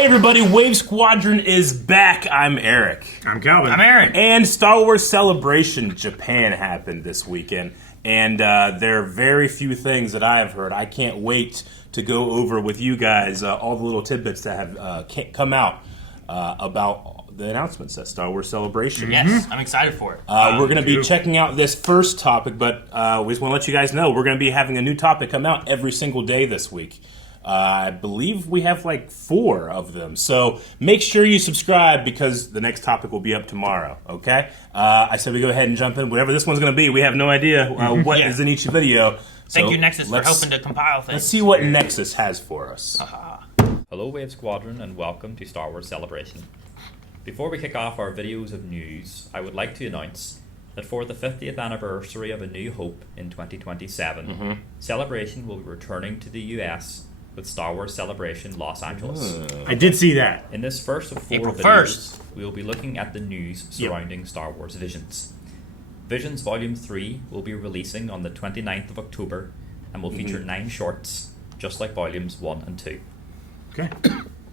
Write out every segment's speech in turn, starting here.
Hey everybody, Wave Squadron is back. I'm Eric. I'm Calvin. I'm Aaron. And Star Wars Celebration Japan happened this weekend. And there are very few things that I have heard. I can't wait to go over with you guys all the little tidbits that have come out about the announcements at Star Wars Celebration. Yes, I'm excited for it. We're going to be checking out this first topic, but we just want to let you guys know we're going to be having a new topic come out every single day this week. I believe we have like 4 of them. So make sure you subscribe because the next topic will be up tomorrow, okay? I said we go ahead and jump in. Whatever this one's going to be, we have no idea what is in each video. So Thank you, Nexus, for helping to compile things. Let's see what Nexus has for us. Hello Wave Squadron and welcome to Star Wars Celebration. Before we kick off our videos of news, I would like to announce that for the 50th anniversary of A New Hope in 2027, Celebration will be returning to the US with Star Wars Celebration Los Angeles. I did see that. In this first of 4 April videos, 1st. we will be looking at the news surrounding Star Wars Visions. Visions Volume 3 will be releasing on the 29th of October and will feature 9 shorts, just like Volumes 1 and 2. Okay.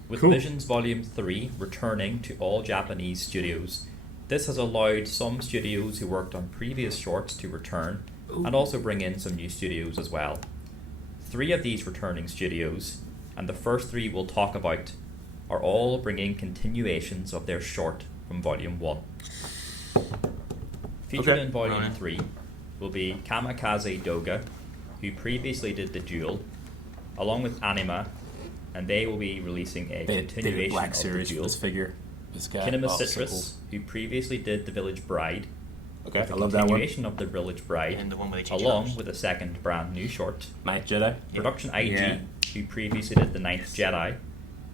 With Cool. Visions Volume 3 returning to all Japanese studios, this has allowed some studios who worked on previous shorts to return and also bring in some new studios as well. 3 of these returning studios, and the first 3 we'll talk about, are all bringing continuations of their short from Volume 1. Featured in Volume 3 will be Kamikaze Doga, who previously did The Duel, along with Anima, and they will be releasing a They did continuation Black of Series The for Duel. this figure. This guy. Kinema Oh, so Citrus, who previously did The Village Bride, cool. Okay, with I a love that one. continuation of The Village Bride, And the one where they change along colors. with a second brand new short. Ninth Jedi. Production IG, Yeah. who previously did The Ninth Jedi,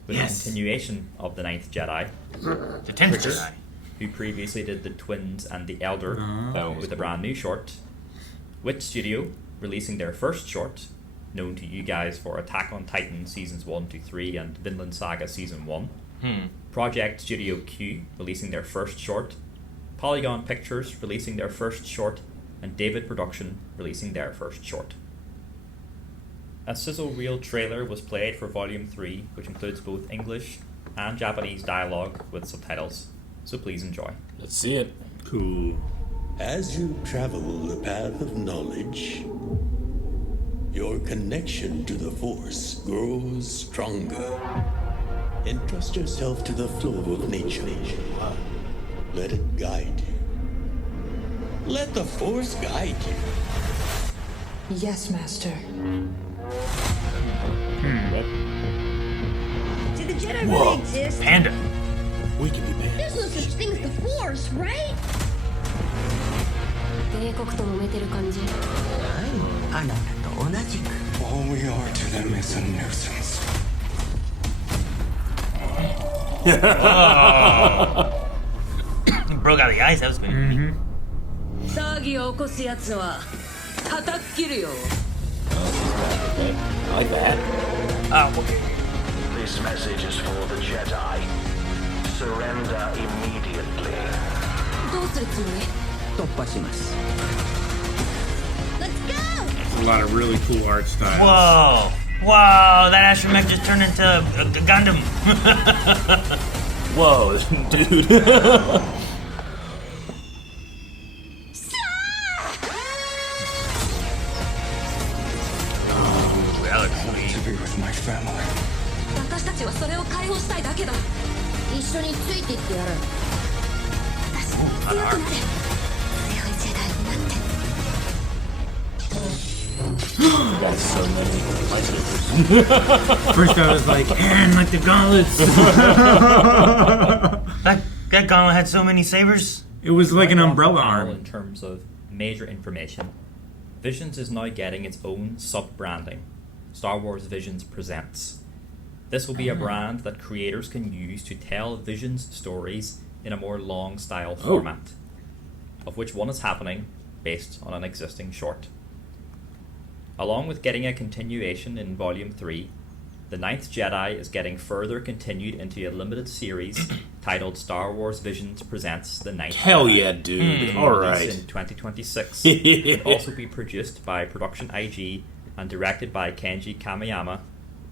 with Yes. a continuation of The Ninth Jedi, The 10th Critters, Jedi. who previously did The Twins and The Elder, That one was with a cool. brand new short. Wit Studio, releasing their first short, known to you guys for Attack on Titan Seasons 1 to 3 and Vinland Saga Season 1. Project Studio Q, releasing their first short. Polygon Pictures, releasing their first short. And David Production, releasing their first short. A sizzle reel trailer was played for Volume 3, which includes both English and Japanese dialogue with subtitles. So please enjoy. Let's see it. Cool. As you travel the path of knowledge, your connection to the Force grows stronger. Entrust yourself to the flow of nature. Let it guide you. Let the Force guide you. Yes, Master. Did the Jedi really exist? Panda. We can be banned. There's no such thing as the Force, right? 帝国と揉めてる感じ。あなたと同じく All we are to them is a nuisance. Broke out the ice. That was good. 騒ぎを起こすやつは叩き切るよ I like that. This message is for the Jedi. Surrender immediately. どうするつもり？突破します Let's go! A lot of really cool art styles. Whoa. Whoa, that astromech just turned into a Gundam. Whoa, dude. That looks sweet. To be with my family. 私たちはそれを解放したいだけだ。一緒についていってやる。私も強くなれ。強いジェダイになって。 You got so many lightsabers. First I was like, Aaron, like the gauntlets. That gauntlet had so many sabers. It was like an Right off umbrella the panel arm. In terms of major information, Visions is now getting its own sub-branding, Star Wars Visions Presents. This will be a brand that creators can use to tell Visions stories in a more long-style format, of which one is happening based on an existing short. Along with getting a continuation in Volume 3, The Ninth Jedi is getting further continued into a limited series titled Star Wars Visions Presents The Ninth Hell Jedi. yeah, dude. Will All release right. in 2026. It will also be produced by Production IG and directed by Kenji Kamiyama,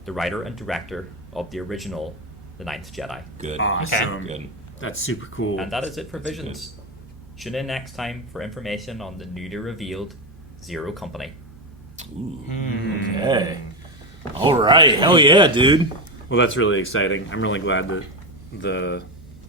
the writer and director of the original the Ninth Jedi. Good. Awesome. Good. That's super cool. And that is it for Visions. Tune in next time for information on the newly revealed Zero Company. Ooh. Okay. All right. Hell yeah, dude. Well, that's really exciting. I'm really glad that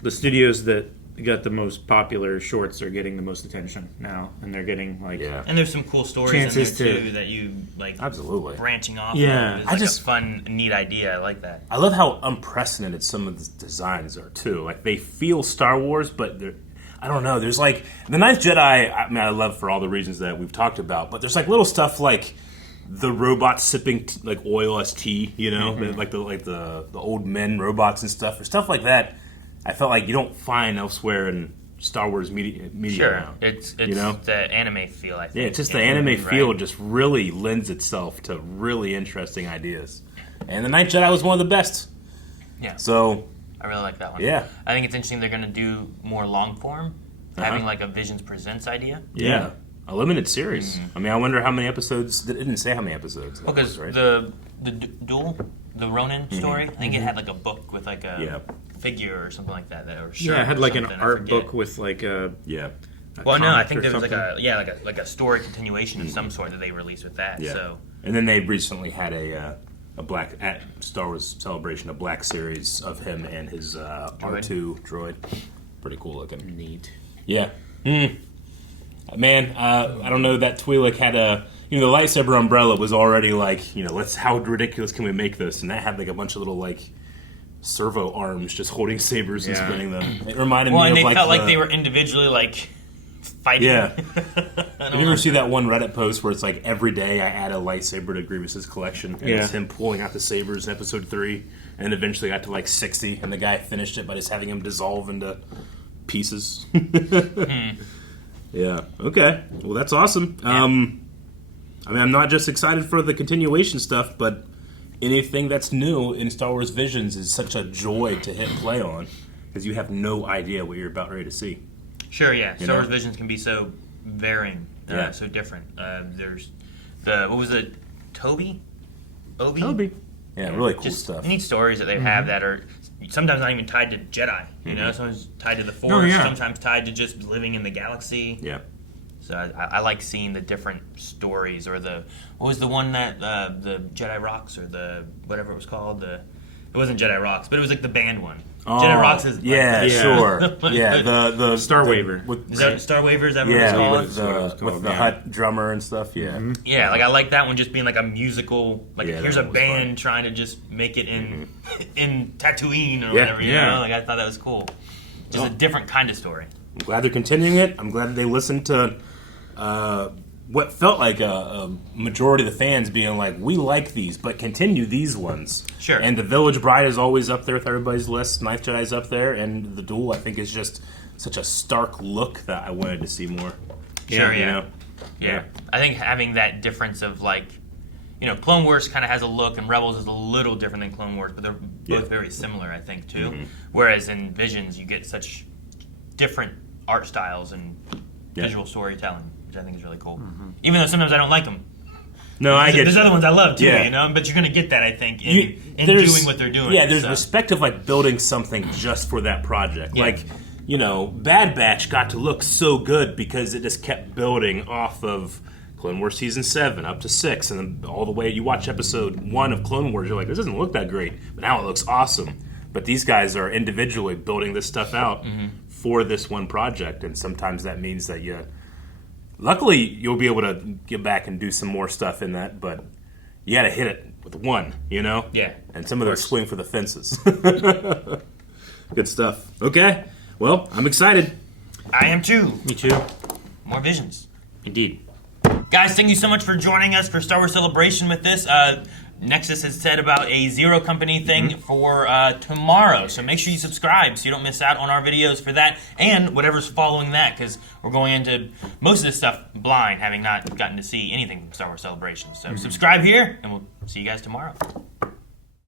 the studios that got the most popular shorts are getting the most attention now, and they're getting like And there's some cool stories chances in there to- too that you like. Absolutely. Branching off. Yeah. Of. It's I like just- a fun, neat idea. I like that. I love how unprecedented some of the designs are too. Like they feel Star Wars, but they're, I don't know. There's like the Ninth Jedi. I mean, I love for all the reasons that we've talked about, but there's like little stuff like the robots sipping like oil as tea. You know, like the old men robots and stuff, or stuff like that. I felt like you don't find elsewhere in Star Wars media Sure, now. it's you know? the anime feel. I think. Yeah, it's just the anime feel just really lends itself to really interesting ideas. And the Ninth Jedi was one of the best. Yeah. So I really like that one. Yeah. I think it's interesting they're going to do more long form, having like a Visions Presents idea. Yeah. A limited series. I mean, I wonder how many episodes. It didn't say how many episodes. that Because was, right? the duel, the Ronin story, I think it had like a book with like a figure or something like that. Or shirt it had or like an something, I art forget. book with like a Yeah. Well, no, I comic think or there was like something. a story continuation of some sort that they released with that. Yeah. So And then they recently had a black at Star Wars Celebration, a black series of him and his R2 droid. Pretty cool looking. neat. Yeah. Man, I don't know. That Twi'lek had a, the lightsaber umbrella was already like, how ridiculous can we make this? And that had like a bunch of little like servo arms just holding sabers and Yeah. spinning them. It reminded well, me and of they like felt like they were individually like fighting. Yeah. Did you ever see that one Reddit post where it's like every day I add a lightsaber to Grievous's collection, and it's him pulling out the sabers in episode 3, and eventually got to like 60, and the guy finished it by just having him dissolve into pieces. Yeah. Okay. Well, that's awesome. I mean, I'm not just excited for the continuation stuff, but anything that's new in Star Wars Visions is such a joy to hit play on, because you have no idea what you're about ready to see. Sure, yeah. You Star know? Wars Visions can be so varying, so different. There's what was it, Obi? Yeah, really cool Just stuff. neat stories that they have that are sometimes not even tied to Jedi. You know, sometimes tied to the Force. Oh, yeah. Sometimes tied to just living in the galaxy. Yeah. So I like seeing the different stories, or what was the one that the Jedi Rocks, or the whatever it was called. It wasn't Jedi Rocks, but it was like the band one. Jedi Rocks is sure. Yeah, the Star Waver. Is that Star Waver? Is that what it's called? with the hut drummer and stuff. Yeah. Yeah, like I like that one just being like a musical. Like here's a that was band fun. trying to just make it in in Tatooine or Yeah, whatever. You yeah. know, like I thought that was cool. Just a different kind of story. I'm glad they're continuing it. I'm glad that they listened to what felt like a majority of the fans being like, we like these, but continue these ones. Sure. And the Village Bride is always up there with everybody's list. Ninth Jedi's up there, and the Duel I think is just such a stark look that I wanted to see more. Sure, You know? Yeah. I think having that difference of like, Clone Wars kind of has a look, and Rebels is a little different than Clone Wars, but they're both very similar, I think, too. Whereas in Visions, you get such different art styles and visual storytelling, which I think is really cool. Even though sometimes I don't like them. No, I get There's you. other ones I love too, Yeah. but you're going to get that, I think, in There's- doing what they're doing. Yeah, there's so. respect of like building something just for that project. Yeah. Like, Bad Batch got to look so good because it just kept building off of Clone Wars Season 7 up to 6, and then all the way you watch Episode 1 of Clone Wars, you're like, this doesn't look that great, but now it looks awesome. But these guys are individually building this stuff out for this one project, and sometimes that means that luckily you'll be able to get back and do some more stuff in that, but you got to hit it with one, Yeah. And some of them swing for the fences. Good stuff. Okay. Well, I'm excited. I am too. Me too. More Visions. Indeed. Guys, thank you so much for joining us for Star Wars Celebration with this. Nexus has said about a Zero Company thing for tomorrow, so make sure you subscribe so you don't miss out on our videos for that and whatever's following that, because we're going into most of this stuff blind, having not gotten to see anything from Star Wars Celebration. So subscribe here, and we'll see you guys tomorrow.